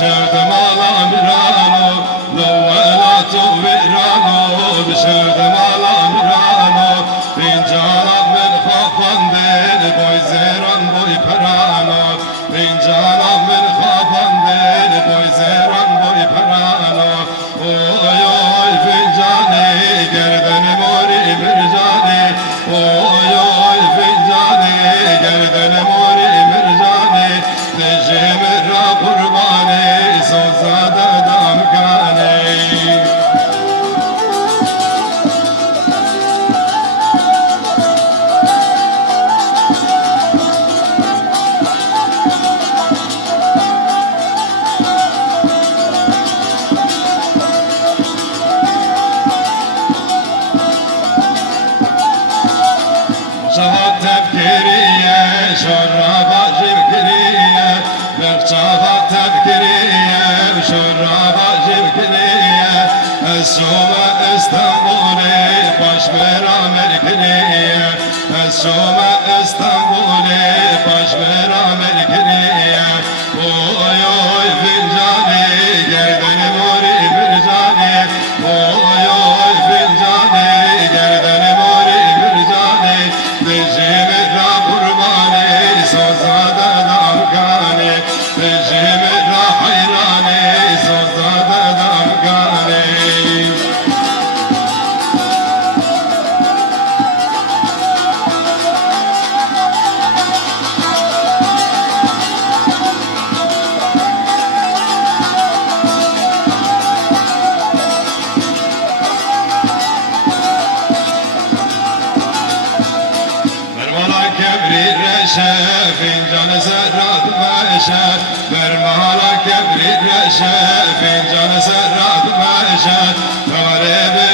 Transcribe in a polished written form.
بشردم على مرانو لولات ويرانو بشردم على مرانو فنجانا من خافندين بوي زيران بوي فرانو فنجانا من خافندين بوي زيران بوي فرانو اوي اوي فنجاني گردن موری مرجاني اوي اوي فنجاني گردن موری مرجاني نجم را قرباني سوزاد دامكاني شهاد تفكيرية شرابة جبكرية بخشابة تفكيرية شرابة جبكرية السومة اسطنبولي باش برا مركرية السومة اسطنبولي باش برا مركرية اوي اوي فنجاني گردن موري برجاني اوي اوي فنجاني گردن موري برجاني نجم را قرباني سوزاد دامكاني نجم را حيراني سوزاد دامكاني كبري رشا فنجان سرات ماشا برمالا كبري رشا فنجان سرات ماشا غريب